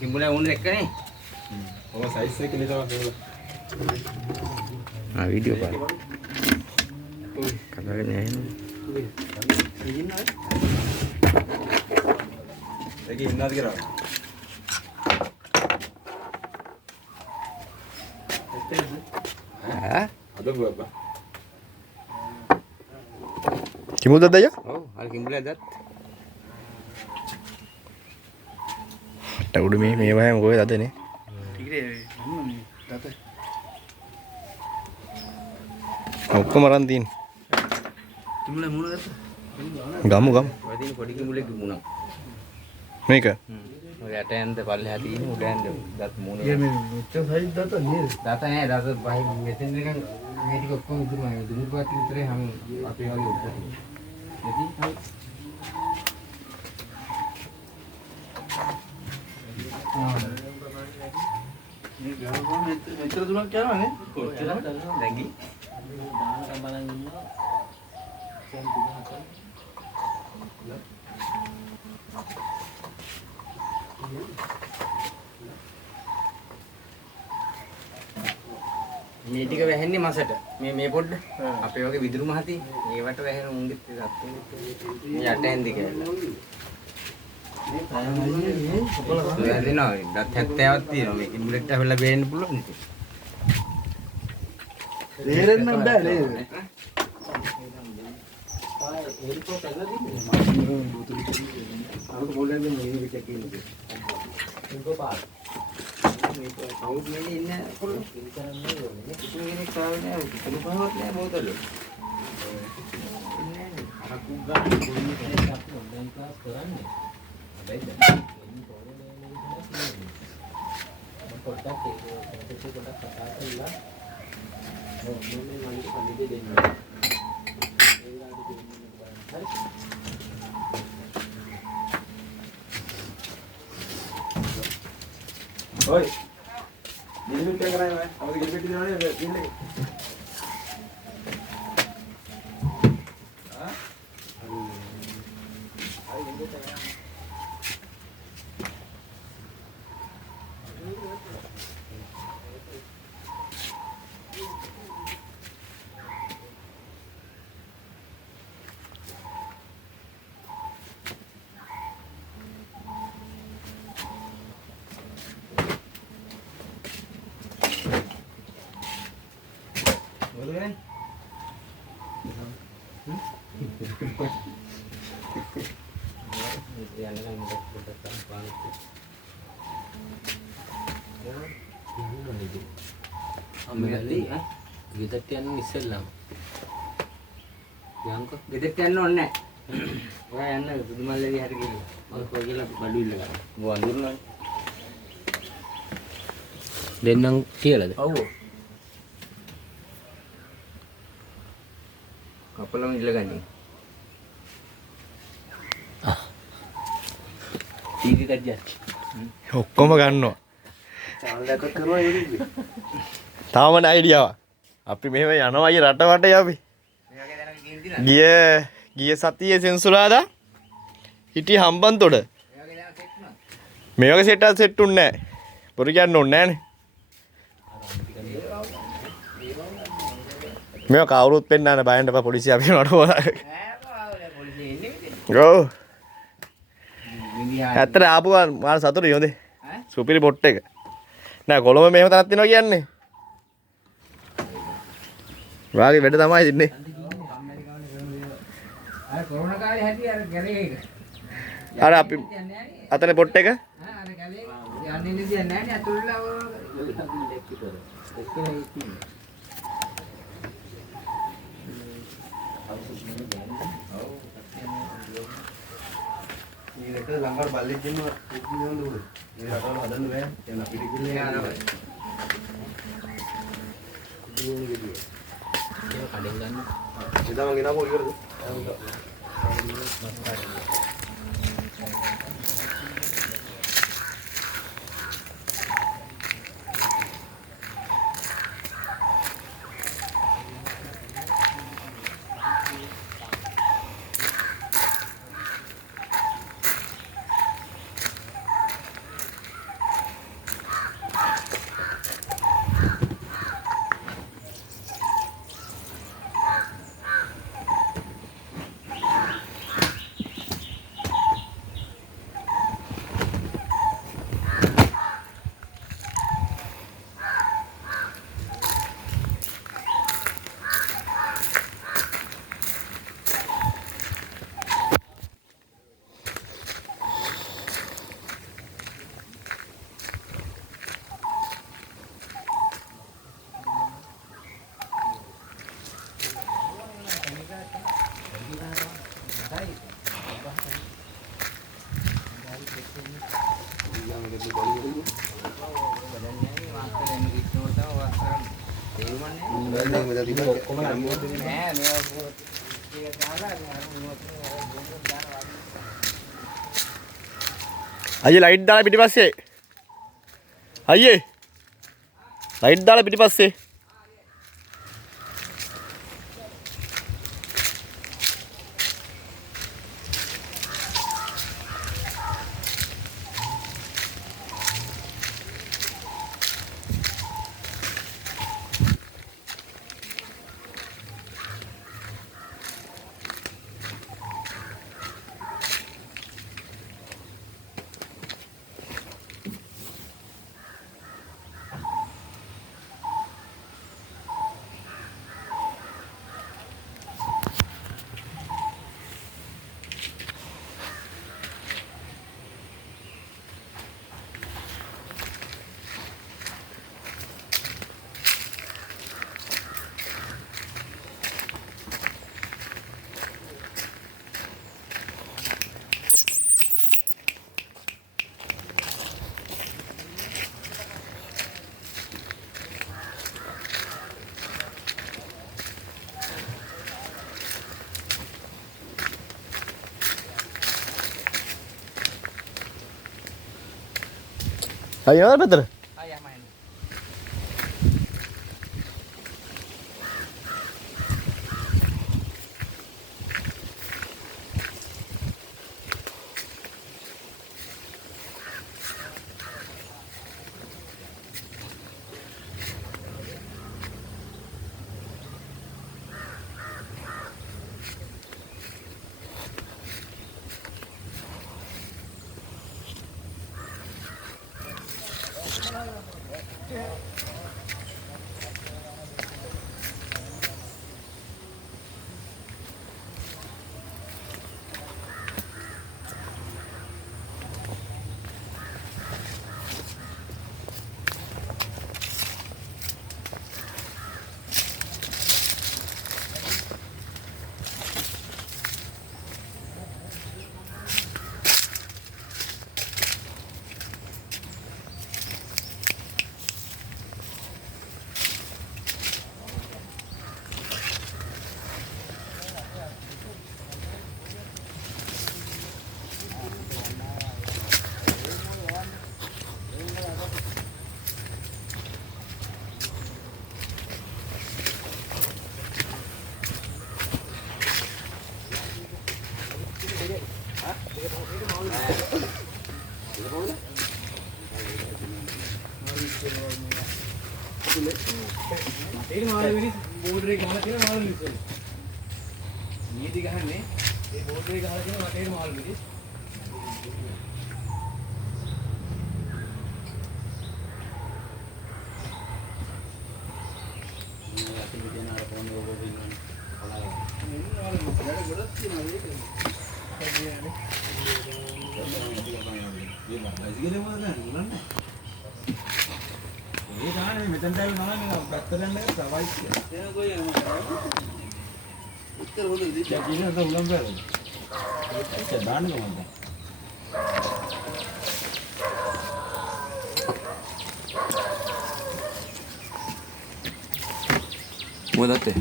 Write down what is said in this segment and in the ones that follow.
කිඹුලා උන්නේ එක්කනේ. ඔය සයිස් එක නේද බලන්න. වීඩියෝ බලන්න. කතාවේ නෑ. ඒක ඉන්නවාද කියලා. අද බබා. කිමුද දయ్యා? ඔව් අර කිඹුලා දැත්. ටවුඩු මේ වහම කොහෙද අදනේ? ඔක්කොම අරන් තියෙන. කිඹුලා මුණ දැත්ත. ගමු. වදින පොඩි කිඹුලෙක් මුණා. මේක. ඔය යට යන්න පල්ලෙහා තියෙන උඩ යන්න දත් මුණ. මේ මෙච්චර සයිස් දත නේද? දත නෑ දත බයි මෙතෙන් නිකන් මේ ටික ඔක්කොම ඉතුරුමයි. දුරු පාටි විතරේ හැම අපේ වගේ උඩ. එදී මේ ගාම මෙච්චර දුරක් යනවනේ. කොච්චර නැගි දානකම් බලන් ඉන්නවා. මේ ටික වැහෙන්නේ මසට. මේ පොඩ්ඩ. අපේ වගේ විදුරු මහතී. මේවට වැහෙන උන්ගෙත් සත්තු. මේ යට ඇන්දි කියලා. වැදිනවා. දත් 70ක් තියෙනවා. මේ කිඹුලෙක්ට හැබැයි බේන්න පුළුවන් ඉතින්. තේරෙන්න බෑ නේද? ඒකෝ පැනලා දින්නේ. අර මොලෙන් මේ විදිහට කියන්නේ. ඒකෝ පාර. මේක කවුද මේ ඉන්නේ කොල්ල කරන්නේ ඕනේ. කිසිම කෙනෙක් තාවේ නෑ. කොළුපාවක් නෑ බෝතල. අර කුග්ගා කොල්ලේ කෙනෙක් අපි ඔන්ලයින් ක්ලාස් කරන්නේ. හැබැයි දැන් ඉන්නේ කොහොමද මේ විදිහට මම පොඩ්ඩක් ඒක පොඩ්ඩක් කතා කරලා මම මගේ කමිටේ දෙන්න. ඔය ගිලිපිට කරන්නේ මම. අපේ ගිලිපිට දිනවනේ ගිල්ලේ. Boleh ගෙදරට යන්න ඉස්සෙල්ලාම යන්කෝ ගෙදරට යන්න ඕනේ නැහැ. ඔයා යන්න සුදුමල්ලේ හරි ගිහලා. මම කොයි කියලා බඩු ඉල්ල ගන්න. වඳුරනවා. දෙන්නම් කියලාද? ඔව්. කපලම ඉල්ල ගන්නේ. ටීවී කඩියක්. ඔක්කොම ගන්නවා. channel එකක් කරනවා ඒක. තාමන අයිඩියාව. අපි මෙහෙම යනවා අය රට වටේ අපි. මේ වගේ දැනක ගිහින් දිනන. ගිය සතියේ සෙන්සුරාදා හිටිය හම්බන්තොට. මේ වගේ දැනක සෙට් නා. මේ වගේ සෙට් සෙට් උන්නේ නැහැ. පොරි කියන්න ඕනේ නැහනේ. මේක කවුරුත් පෙන්නන්න බයන්න එපා පොලිසිය අපි නඩුව. ඈ බාවල පොලිසිය එන්නේ මෙතන. ඔව්. විදියා. ඇත්තට ආපුවා මාර සතුටුයි හොඳේ. ඈ සුපිරි පොට් එක. නෑ කොළඹ මෙහෙම තනක් තියෙනවා කියන්නේ. වාගේ වැඩ තමයි ඉන්නේ. අර කොරෝනා කාලේ හැටි අර ගැලේ එක. අර අපි අතනේ පොට් එක අර ගැලේ යන්නේ නිදියක් නැහැ නේ අතුල්ලා මේකට ලංකාවට බල්ලෙක් දෙන්නවා ඉක්මනට උඩ. මේ රටවල හදන්න බෑ. එන පිටිකිල්ලේ යනවා. දුවන ගෙඩිය. ඒක කඩෙන් ගන්න. එදා මම ගෙනාවෝ ඉවරද? අයියේ ලයිට් දාලා පිටිපස්සේ. අයියේ ලයිට් දාලා පිටිපස්සේ. අයියෝ පැතර. ඒක මාළු විලි බෝඩරේ ගහලා තියෙන මාළු විලි. නීති ගහන්නේ ඒ බෝඩරේ ගහලා තියෙන වටේට මාළු විලි. ये कहाँ है मिथन टाइल माला नहीं बत्तरन में सवाई ये कोई उत्तर बोलो दी क्या चीज़ है तो उलंबे है अच्छा दान का मतलब මොදත්තේ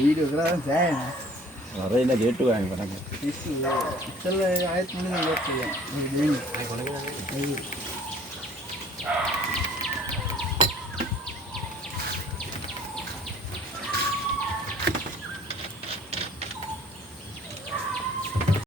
वीडियो करा जाए ना අර ඉන්න ගේට් එක ගානේ පටන් चल आयत में लोग